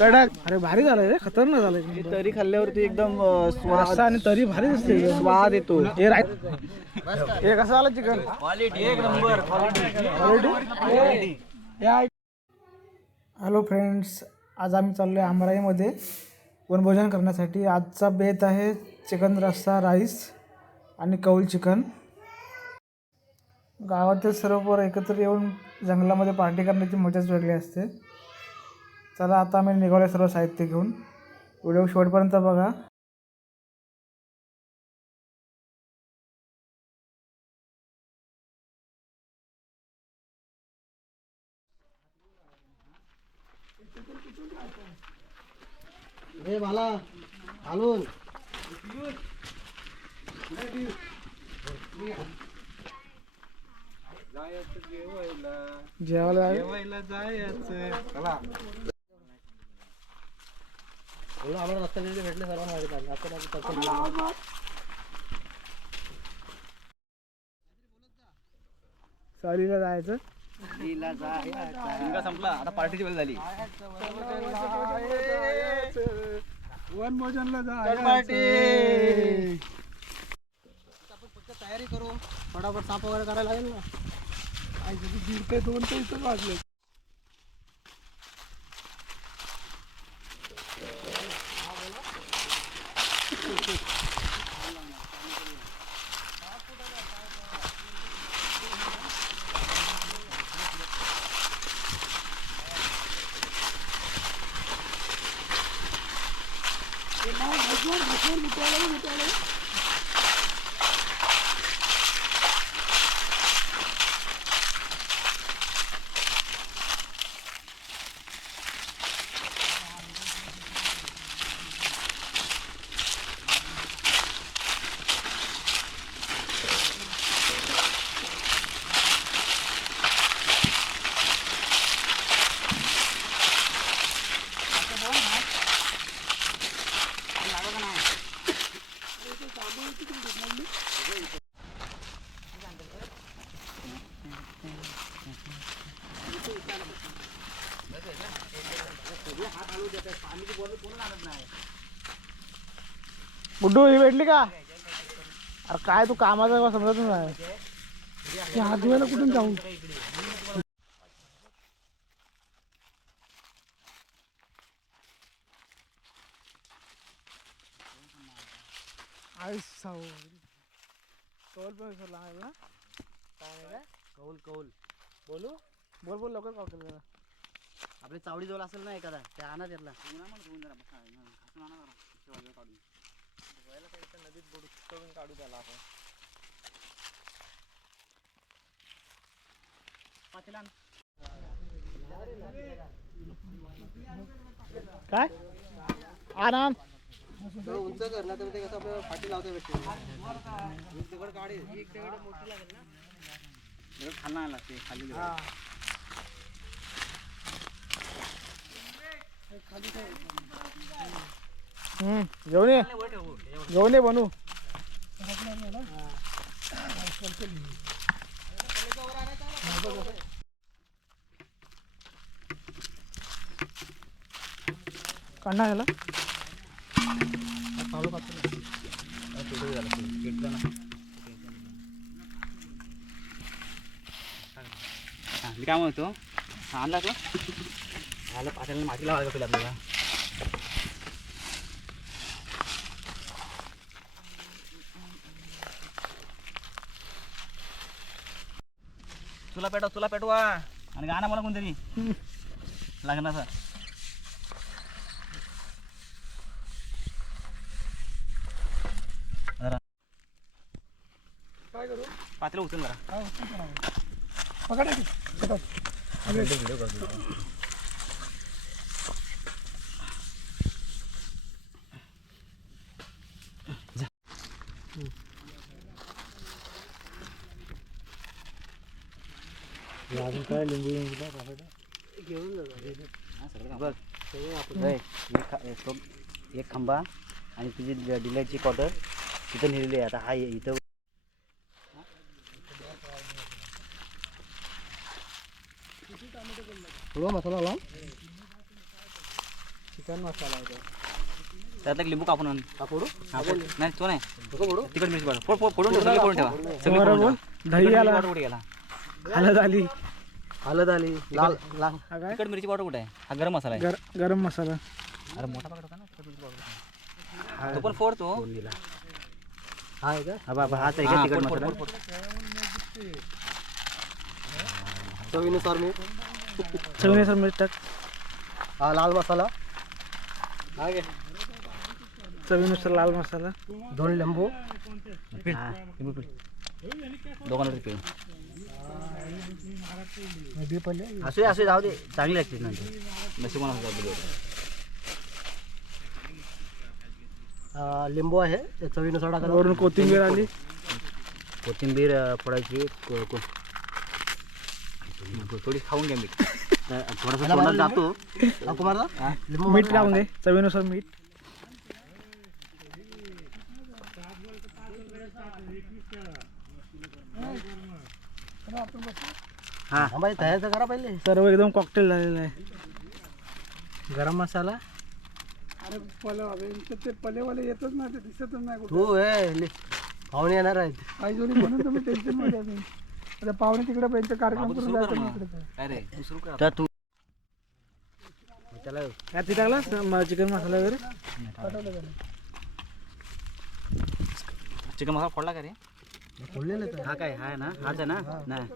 कडक. अरे भारी झालं रे, खतरनाक झालं. तरी खाल्ल्यावरती एकदम स्वाद आणि तरी भारी असते, स्वाद येतो. हे कसं आलं चिकन? क्वालिटी एक नंबर. क्वालिटी. हॅलो फ्रेंड्स, आज आम्ही चाललो आहे आमराईमध्ये वनभोजन करण्यासाठी. आजचा बेत आहे चिकन रस्सा, राईस आणि कौल चिकन. गावातील सर्व पोरं एकत्र येऊन जंगलामध्ये पार्टी करण्याची मजाच वेगळी असते. चला आता आम्ही निघालो सर्व साहित्य घेऊन. व्हिडिओ शेवटपर्यंत बघा. रे बाला हालून जेवायला जायचं. चला आम्हाला रस्ता भेटले सर्वांना. सहलीला जायचं. संपला आता, पार्टीची वेळ झाली. वनभोजनला आपण फक्त तयारी करू, फटाफट साफ वगैरे करायला लागेल ना. 1.5 ते 2 ते इथं वाजले. गुड्डू ही भेटली का? अरे काय तू कामाचा समजत नाही. हात धुवायला कुठून जाऊ? कौल पण विसरला ना. कौल कौल बोलू बोल लवकर कॉल कर. आपली चावडी जवळ असेल ना एखादा, ते आणा त्यातला. नदीत बुडून काढू त्याला आपण. काय आराम उंच कर ना, तर ते कसं आपल्याला फाटी लावता भेटते. एक दगड काढे, एक दगड मोठी लागेल ना, दगड खालना लागते खाली. घेऊन ये बनू. काढणार याला. मी काय म्हणतो, आणला तो आला पाण्याला माती लावायला पाहिजे आपल्याला. चुला पेटवा आणि गाणं मला कोणतरी लग्नाचा. काय करू? पातेलं उचल जरा. पकड अजून काय लिंबू घेऊन बघ. एक खंबा आणि तुझी डिलाईटची क्वार्टर तिथं नेलेली आहे. आता हा इथं थोडा मसाला लाव. चिकन मसाला आहे त्यातला एक लिंबू कापून आण. कापोडू नाही तो नाही फोडू तिखट मिरची पावडर फोडून ठेवा, सगळी फोडून ठेवा. सगळी बरं फोडून बोल. ठेवा. दही तिखट आला. मिरची पावडर कुठे गेला? हळद आली. हळद आली लाल लाल हा काय तिखट मिरची पावडर कुठे आहे? हा गरम मसाला आहे. गरम मसाला. अरे मोठा पाकिट होता ना तिखट मिरची पावडर. तो पण फोडतो. हा आहे का हा बाबा हाच आहे का तिखट मसाला? चवीनुसार मीठ. चवीनुसार मीठ टाक. हा लाल मसाला. हा घे चवीनुसार लाल मसाला. 2 लिंबू. हा, लिंबू पीठ. दोघांना पिळून. असे असे जाऊ दे चांगली लागते नंतर. नशिबानं होतं आपलं. लिंबू आहे ते चवीनुसार टाका. वरून कोथिंबीर आली. कोथिंबीर फोडायची. थोडी खाऊन घ्या मीठ. थोडासा तोंडात जातो. कुमारदा लिंबू मीठ टाकून दे. चवीनुसार मीठ. हा बाई तयार तर करा पहिले. सर्व एकदम कॉकटेल झालेलं आहे. गरम मसाला. अरे ते पलेवाले येतच नाही, ते दिसतच नाही. तू हे पाहुणे येणार आहेत. म्हणून तुम्ही टेन्शन मध्ये असेल. आता पाहुणे तिकडे त्यांचा कार्यक्रम करून जायचं इकडे. काय रे सुरू कर. तर तू त्याला यात टाकला चिकन मसाला वगैरे. चिकन मसाला फोडला का रे? फोडलेलं हा काय हा ना हाच आहे ना? नाही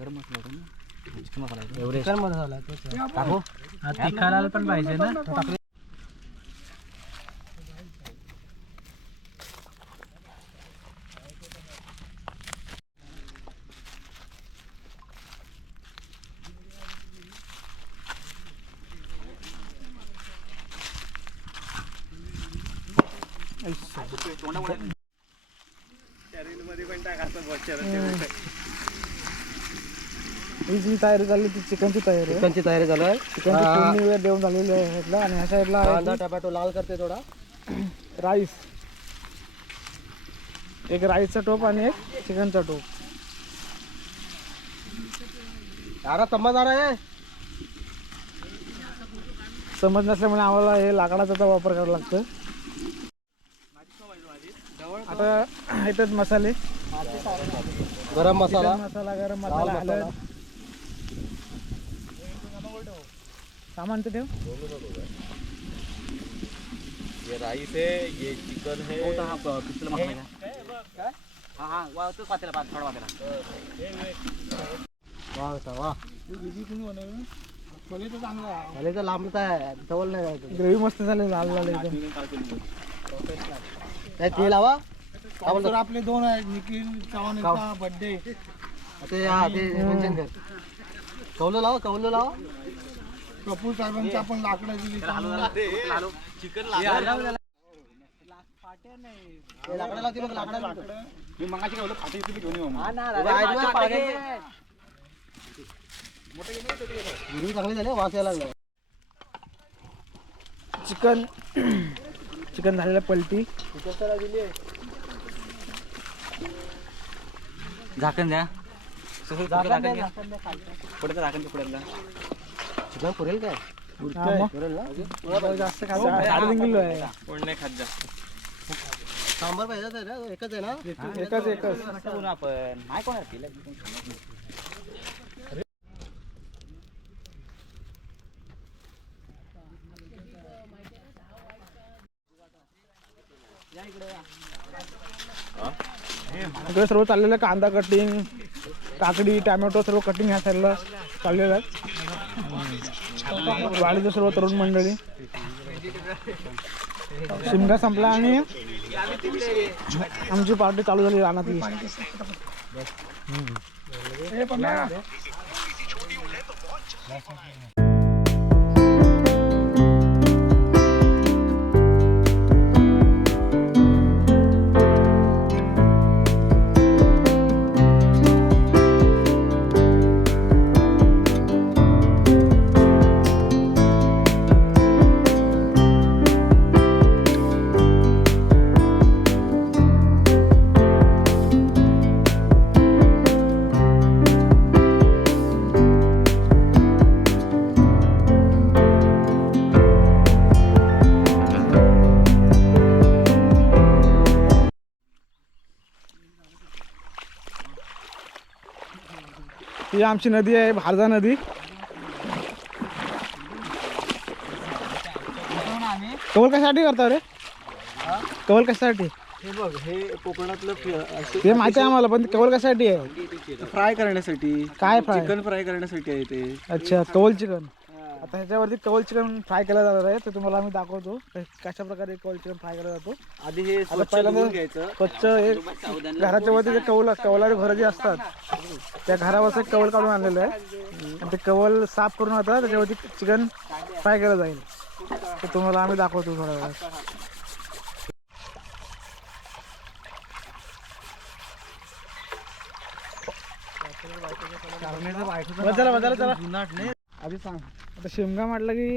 गरम मसाला होता ना. चिकन मसाला आहे. एवढे मसाला टाकू. तिखाला पण पाहिजे ना. ही तयारी झाली ती चिकनची तयारी आहे. चिकनची तयारी झाली आहे. चिकनची फोडणी वगैरे देऊन झालेली आहे ह्यातला. आणि ह्या साईडला कांदा टोमॅटो लाल करते थोडा. राईस. एक राईसचा टोप आणि एक चिकनचा टोप. यारा समजदार आहे. समज नसल्यामुळे आम्हाला हे लाकडाचा वापर करावा लागतो. आता येतात मसाले. गरम मसाला. मसाला, गरम मसाला, हळद. सामान तर ठेव. ये राइस है, ये चिकन है. हा पिस्तूल मसाला आहे का? हा हा वा तोच पातेला थोडा पातेला. वाह वाह. भले तर लांबच आहे. तवल नाही जायचं. ग्रेव्ही मस्त झाली, लाल लाल एकदम. काय तेल हवा. तर आपले 2 आहेत. निखिल चव्हाणचा बर्थडे. ते हा ते मेन्शन कर. कौलं लावा कौलं लावा. कपूर साहेबांची आपण लाकडं दिली. चिकन ते लाकडं लावते बघ लाकडं. मी मगाशी काय फाटी तुम्ही घेऊन येऊ. चांगली झाली. वास यायला लागला. चिकन झालेलं पलटी. झाकण द्या. झाकण द्या. पुढे झाकण द्या पुढे. चिकन पुरेल काय. पुरेल ना. जास्त खायचं. 3.5 किलो आहे. कोण नाही खात जास्त. सांबार पाहिजे आहे ना. एकच आहे ना. एकच. आपण नाही कोण इकडे सर्व चाललेलं कांदा कटिंग, काकडी, टॅमॅटो सर्व कटिंग ह्या साईडला चाललेलं आहे. वाडीचं सर्व तरुण मंडळी. शिमगा संपला आणि आमची पार्टी चालू झाली रानातली. ही आमची नदी आहे, भारजा नदी. कवल कशासाठी करता रे? कवल कशासाठी? हे बघ, हे कोकणातलं ते माहिती आहे आम्हाला, पण ते कवल कशासाठी आहे? फ्राय करण्यासाठी. काय फ्राय? चिकन फ्राय करण्यासाठी आहे ते. अच्छा, कवल चिकन. आता ह्याच्यावरती कवल चिकन फ्राय केलं जाणार आहे, ते तुम्हाला आम्ही दाखवतो कशा प्रकारे कवल चिकन फ्राय केला जातो. आधी हे आता स्वच्छ पहिल्यांदा धुवून घ्यायचं. स्वच्छ हे घराच्या वरती जे कवलारी घरं जे असतात त्या घरावरचं कवल काढून आणलेलं आहे आणि ते कवल साफ करून आता त्याच्यावरती चिकन फ्राय केलं जाईल. ते तुम्हाला आम्ही दाखवतो थोड्या वेळात. आधी सांग. आता शिमगा म्हटलं की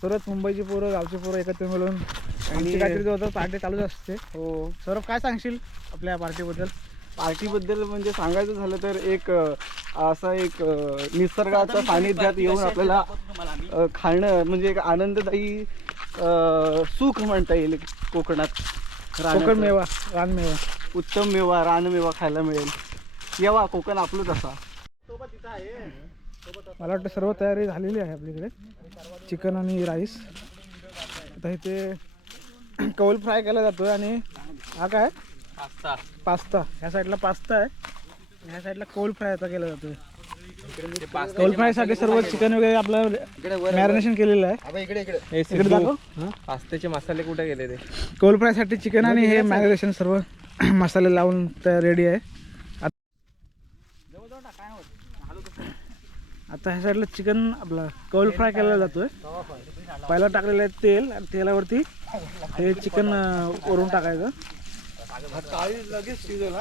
सर्वच मुंबईची पोरं, गावची पोरं एकत्र मिळून आणि काहीतरी जो होतं पार्टी चालूच असते. हो. सौरभ, काय सांगशील आपल्या पार्टीबद्दल? पार्टीबद्दल म्हणजे सांगायचं झालं तर एक असा एक निसर्गाच्या सानिध्यात येऊन आपल्याला खाणं म्हणजे एक आनंददायी सुख म्हणता येईल कोकणात. कोकण मेवा, रानमेवा, उत्तम मेवा, रानमेवा खायला मिळेल. येवा, कोकण आपलंच असा. मला वाटतं सर्व तयारी झालेली आहे आपल्याकडे. चिकन आणि राईस. आता इथे कवल फ्राय केला जातोय आणि हा काय पास्ता. ह्या साईडला पास्ता आहे, ह्या साईडला कवल फ्राय आता केला जातोय. कवल फ्रायसाठी सर्व चिकन वगैरे आपलं मॅरिनेशन केलेलं आहे. इकडे दाखव. पास्त्याचे मसाले कुठे गेले ते? कवल फ्रायसाठी चिकन आणि हे मॅरिनेशन सर्व मसाले लावून तयार रेडी आहे. आता ह्या साईडला चिकन आपला कवल फ्राय केला जातोय. पहिला टाकलेलं आहे तेल आणि तेलावरती हे चिकन वरून टाकायचं. लगेच शिजेल.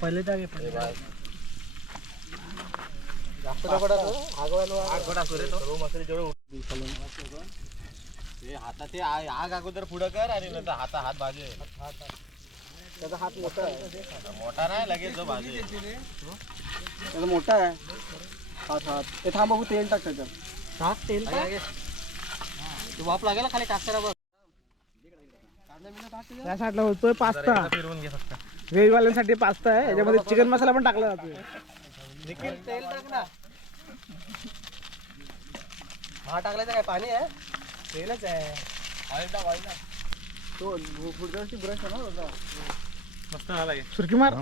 पहिले टाके हातात आग अगोदर पुढं कर आणि नंतर हात भाजे. त्याचा हात मोठा आहे. मोठा नाही लगेच जो भाजे. त्याचा मोठा आहे हात. ते थांब बघू, तेल टाक त्याच्यात. तेल वाप लागेल खाली टाकताना बघ. या साईडला होतोय पास्ता. फिरवून घे फक्त. व्हेजवाल्यांसाठी पास्ता आहे, याच्यामध्ये चिकन मसाला पण टाकला जातोय. तेल टाक ना. हा टाकलायचं काय? पाणी आहे? तेलच आहे. तो पुढच्या वर्षी ब्रश आहे ना. मस्त झाला की. सुरकी मार.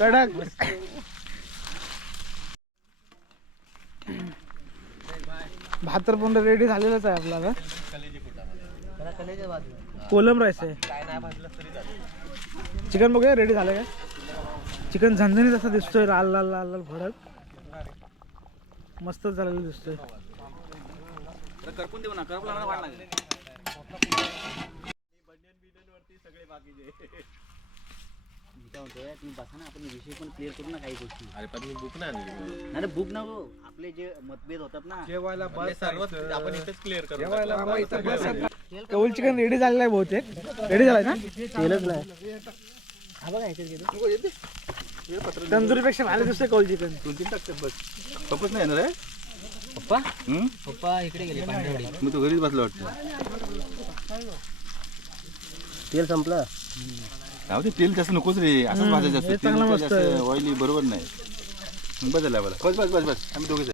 कडक. भात तर पूर्ण रेडी झालेलंच आहे आपल्याला. कोलम राईस आहे. चिकन बघूया रेडी झालं का. चिकन झणझणीत असं दिसतोय, लाल लाल लाल लाल भडक. मस्तच झालेलं दिसतोय. करपून देऊ ना, करपून वाढ लागेल. तुम्ही बसा ना, आपण विषय पण क्लिअर करू ना काही गोष्टी. अरे पण मी बुक नाही आणली. नाही बुक ना, आपले जे मतभेद होतात ना. जेवायला सर्व आपण इथेच क्लिअर करू. कौल चिकन रेडी झालेलं आहे बहुतेक. रेडी झालाय ना? तेलच नाही. हा बघा तंदुरीपेक्षा भारी दिसतंय कौल चिकन. 2-3 टाकतात बस. पप्पाच नाही येणार आहे. पप्पा पप्पा इकडे गेले पांढरवाडी. मी तो घरीच बसलो वाटतं. तेल संपलं. ते तेल जास्त नकोच रे. असंच भाजायचं असतं. तेल जास्त ऑइली बरोबर नाही. बस झालं बस बस बस बस. आम्ही दोघेच.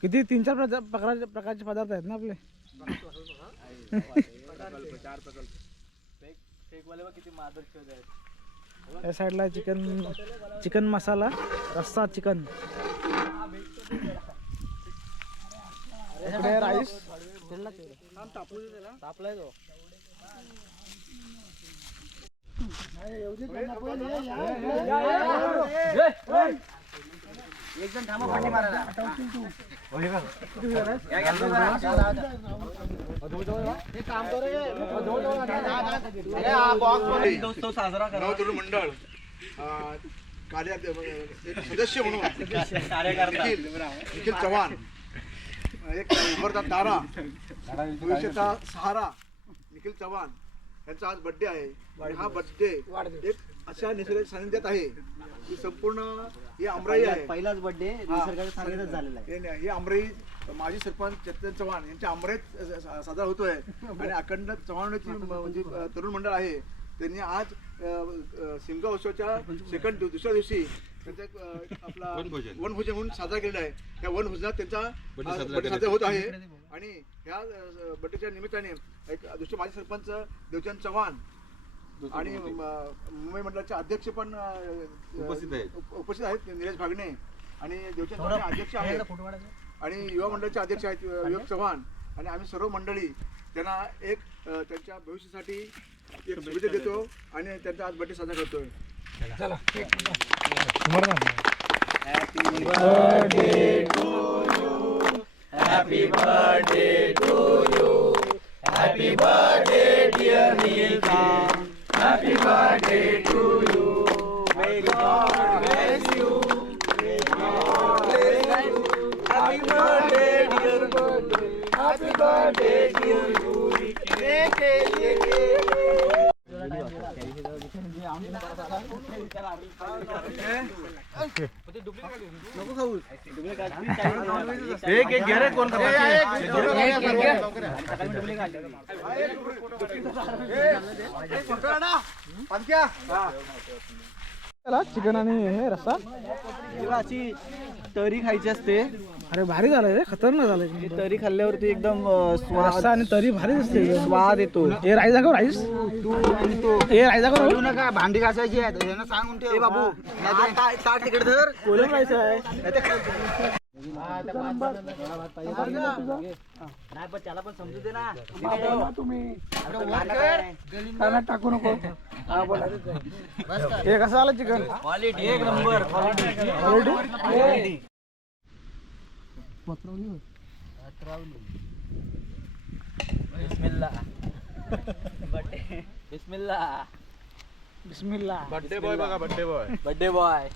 किती 3-4 प्रकारचे पदार्थ आहेत ना आपले. या साईडला चिकन मसाला, रस्सा चिकन. इकडे राईस. तापलाय तो. एक जण थांबा पाठी मारायला. साजरा करा. मंडळ सदस्य म्हणून निखिल चव्हाण, एक उभरता तारा, भविष्याचा सहारा निखिल चव्हाण यांचा आज बर्थडे आहे. हा बर्थडे एक अशा निसर्गाच्या सानिध्यात आहे ही संपूर्ण ही आमराई आहे. पहिलाच बर्थडे निसर्गाच्या सानिध्यात झालेला आहे. ही आमराई माजी सरपंच चेतन चव्हाण यांच्या आमराईत साजरा होतोय आणि अखंड चव्हाणाची म्हणजे तरुण मंडळ आहे. त्यांनी आज शिमगा उत्सवाच्या दुसऱ्या दिवशी त्यांचा आपला वनभोजन म्हणून साजरा केलेला आहे. त्या वनभोजनात त्यांचा बर्थडे साजरा होत आहे आणि ह्या बर्थडेच्या निमित्ताने एक दुसरे माजी सरपंच देवचंद चव्हाण आणि मुंबई मंडळाचे अध्यक्ष पण उपस्थित आहेत निलेश भागणे आणि देवचंद चव्हाण अध्यक्ष आहेत आणि युवा मंडळाचे अध्यक्ष आहेत विवेक चव्हाण आणि आम्ही सर्व मंडळी त्यांना एक त्यांच्या भविष्यासाठी एक शुभेच्छा देतो आणि त्यांचा आज बर्थडे साजरा करतोय. Happy birthday to you happy birthday dear Nilka happy birthday to you may God bless you happy birthday dear birthday happy birthday dear you नको खाऊ एक घे रे कोण चिकन आणि हे रस्सा अशी तरी खायची असते. अरे भारी झालं रे खतरनाक झालं ही तरी खाल्ल्यावरती एकदम रस्सा आणि तरी भारी असते स्वाद येतो. हे राईस दाखव राईस हे राईस दाखव नका भांडी घासायची आहे यांना सांगून ठेव बाबू ताट तिकडे धर कोलम राईस आहे नाही पण त्याला पण समजू दे ना तुम्ही टाकू नको हे कसं आलं चिकन क्वालिटी एक नंबर क्वालिटी बिस्मिल्लाह बिस्मिल्लाह बिस्मिल्ला बर्थडे बॉय बघा बर्थडे बॉय बर्थडे बॉय